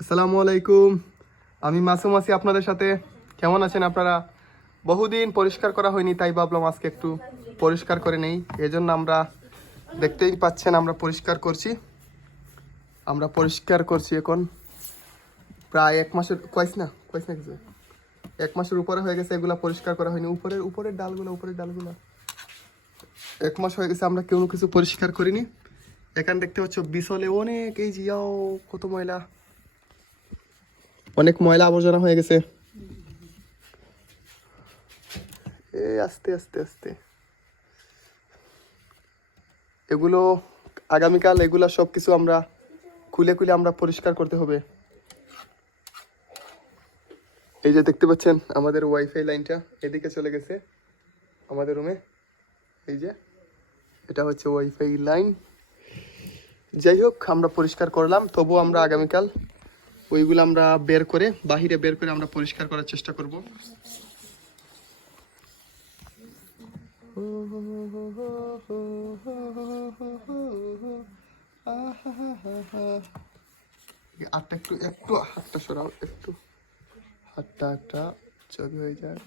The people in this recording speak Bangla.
আসসালামু আলাইকুম। আমি মাসুম আছি আপনাদের সাথে। কেমন আছেন আপনারা? বহুদিন পরিষ্কার করা হয়নি, তাই ভাবলাম আজকে একটু পরিষ্কার করে নেই। এজন্য আমরা দেখতেই পাচ্ছেন আমরা পরিষ্কার করছি। এখন প্রায় এক মাসের কিছু 1 মাসের উপরে হয়ে গেছে। এগুলা পরিষ্কার করা হয়নি। উপরের ডালগুলো 1 মাস হয়ে গেছে, আমরা কেউ কিছু পরিষ্কার করিনি। এখানে দেখতে পাচ্ছ বিছলে অনেক এই জিয়াও কত ময়লা, অনেক ময়লা আবর্জনা হয়ে গেছে। আস্তে আস্তে আস্তে এগুলো আগামীকাল এগুলা সব কিছু আমরা খুলে আমরা পরিষ্কার করতে হবে। এই যে দেখতে পাচ্ছেন আমাদের ওয়াইফাই লাইনটা এদিকে চলে গেছে আমাদের রুমে। এই যে এটা হচ্ছে ওয়াইফাই লাইন। যাই হোক, আমরা পরিষ্কার করলাম, তবুও আমরা আগামীকাল ওইগুলো আমরা বাহিরে বের করে আমরা পরিষ্কার করার চেষ্টা করব। একটু হাতটা সরাও, একটু হাতটা চোখ হয়ে যায়।